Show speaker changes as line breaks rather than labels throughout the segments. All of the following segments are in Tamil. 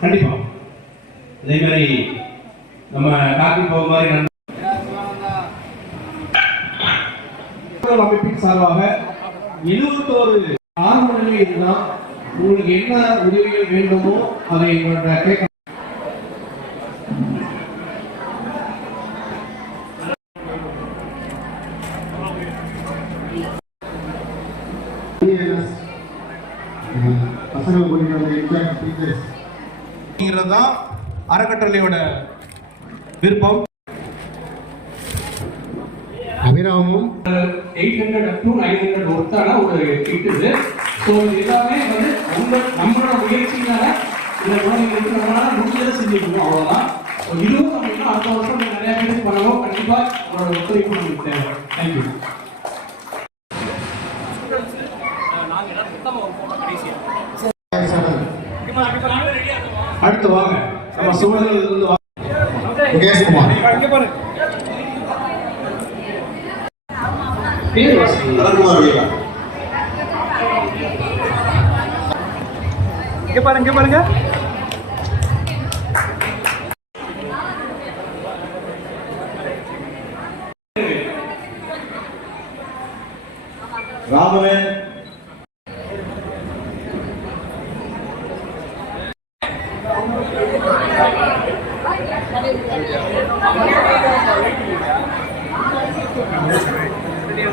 கண்டிப்பா. அதே மாதிரி நம்ம காக்கி போக மாதிரி அமைப்பின் சார்பாக எழுபத்தோரு ஆரம்ப நிலை இதுதான் உங்களுக்கு என்ன உதவிகள் வேண்டுமோ அதை கேட்க அப்படிங்கிறது தான் அறக்கட்டளையோட விருப்பம்.
Abiramam.
Eight hundred to nine hundred ஒர்த்தான ஒரு கிட் இது. ஸோ இது எல்லாமே வந்து உங்க நம்மளோட முயற்சினால இந்த குழந்தைங்களுக்கு நம்மளால முடிஞ்சதை செஞ்சுக்கணும் அவ்வளோதான் இதுவும் நம்ம இன்னும் அடுத்த வருஷம் நிறைய பேருக்கு பண்ணணும். கண்டிப்பாக உங்களோட ஒத்துழைப்பு நமக்கு தேவை. தேங்க்யூ அடுத்து வாங்க. நம்ம சூழலில் இருந்து வாங்க
முகேஷ்குமார்
இங்க பாருங்க இங்க பாருங்க.
ராமவன்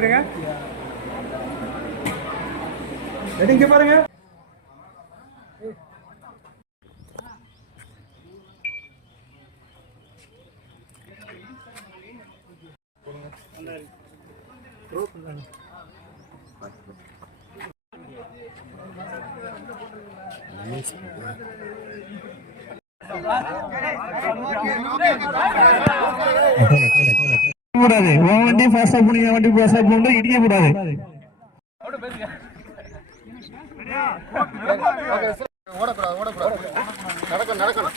இருங்க ரெடி இங்க பாருங்க கூடாது உன் வண்டி ஃபாஸ்டா போனீங்க வண்டி ஃபாஸ்டா போகணும் இடிக்க கூடாது
ஓடக்கூடாது ஓடக்கூடாது நடக்கணும் நடக்கணும்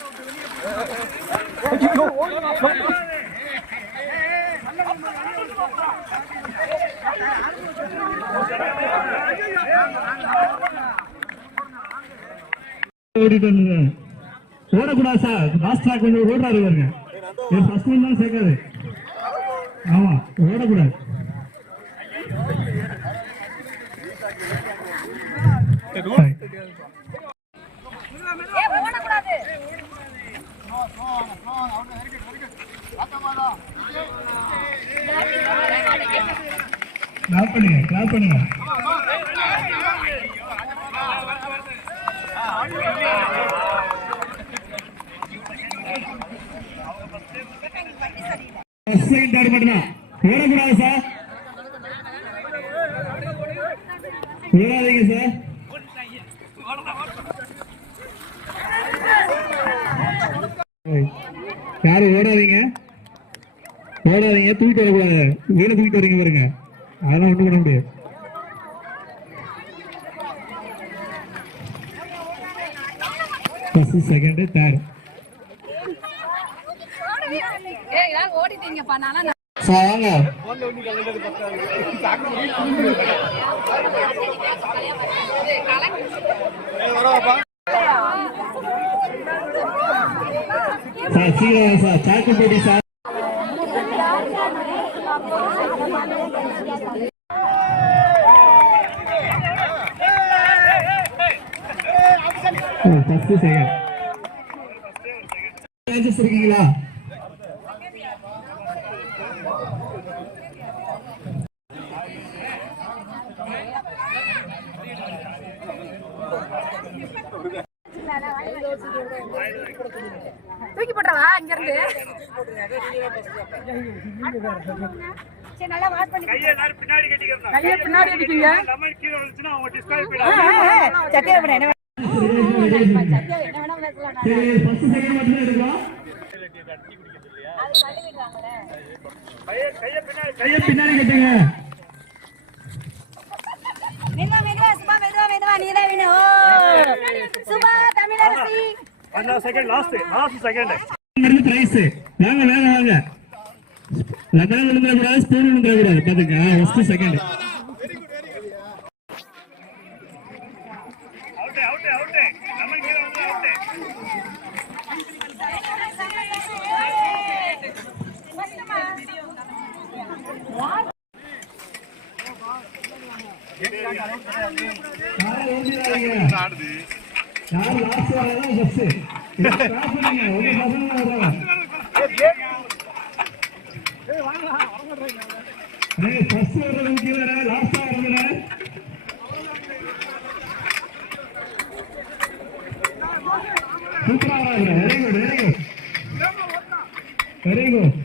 ஓடக்கூடாது சார். லாஸ்ட் ட்ராக் கொஞ்சம் ஓடுறாரு பாருங்க. இது ஃபர்ஸ்ட் ஒன் தான் சேர்க்காது. ஆமா ஓடக்கூடாது
ஓடக்கூடாது
கிளாப் பண்ணுங்க கிளாப் பண்ணுங்க. ஃபர்ஸ்ட் ஓடக்கூடாது சார்? ஓடாதீங்க சார்? யாரும் ஓடாதீங்க? ஓடாதீங்க தூக்கிட்டு வரக்கூடாது வீட தூக்கிட்டு வரீங்க பாருங்க. அதெல்லாம் ஒன்றும் பண்ண முடியாது. ஃபர்ஸ்ட் செகண்ட் தேர்ட்
ஏ ஓடிட்டீங்கப்பா. நான்
வாங்க சார். சீக்கிரம் சார். சாக்கு போட்டி சார் செகண்ட் இருக்கீங்களா
இருந்து சரி நல்லா வாட்ச் பண்ணி கையை பின்னாடி அடிக்கீங்க சத்தியா பண்ண என்ன சத்தியா என்ன வேணா பேசலாம் நான்.
சரி ஃபர்ஸ்ட் செகண்ட் மட்டும் எடுக்கலாம்
அது கழுவிடுறாங்களே
கையை பின்னாடி கட்டுங்க
மெதுவா மெதுவா சுபா மெதுவா மெதுவா நீதான் வேணும். ஓ சுபா தமிழரசி.
இருந்து பிரைஸ் வாங்க வாங்க வாங்க. லெமன் விழுந்துட கூடாது ஸ்பூன் விழுந்துட கூடாது பாத்துங்க ஃபர்ஸ்ட் செகண்ட் யார் லாஸ்ட் கிராஸ் பண்ணுங்க சூப்பரா very good very good very good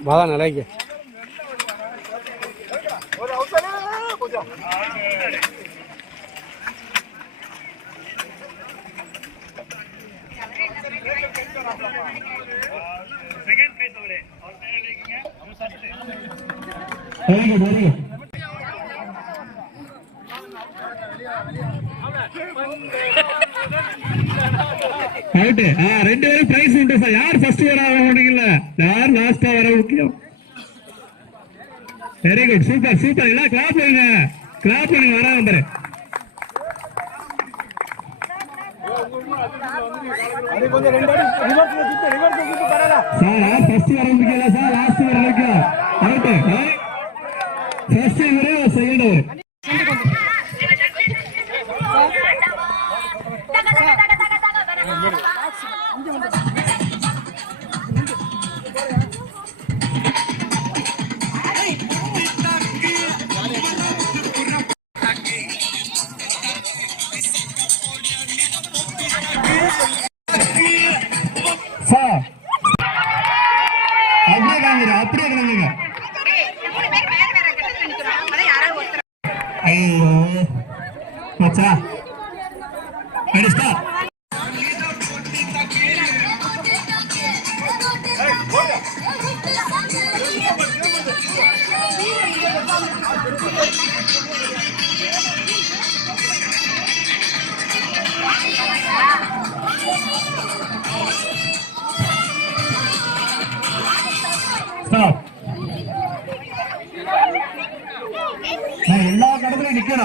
வாடா நிலைக்கு
very good very good out ரெண்டு பேரும் பிரைஸ் உண்டு சார் யார் ஃபர்ஸ்ட் வர மாட்டீங்கல்ல யார் லாஸ்டா வர முக்கியம்? வெரி குட் சூப்பர் சூப்பர் எல்லாம் கிளாப் பண்ணுங்க. கிளாப் பண்ணுங்க. வர நம்பர் சார் யார் ஃபர்ஸ்ட் வர முடியல சார் லாஸ்ட் வர முடியும் அவுட் ஃபர்ஸ்ட் எல்லா கடத்துலயும் நிக்கணும்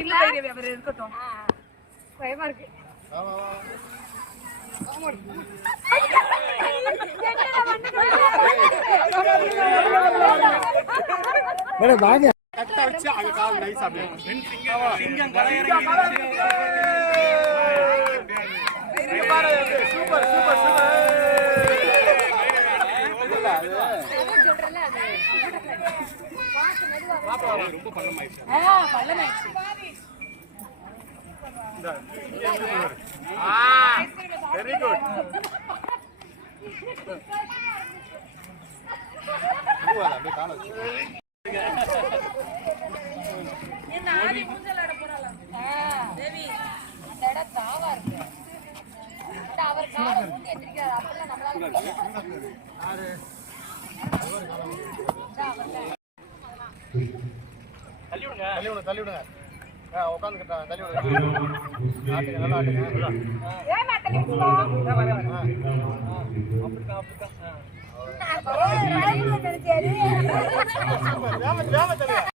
இல்லைடா
இது சூப்பர் போஸ்ட் பயமா இருக்கு போறாளாம் தேவி இந்த இடம் தாவா இருக்கு இந்த அவர்
தள்ளி விடுங்க தள்ளி விடுங்க ஆ உட்காந்துக்கிட்டா தள்ளி விடுங்க ஆட்டுங்க நல்லா ஆட்டுங்க வேம வேம தள்ளி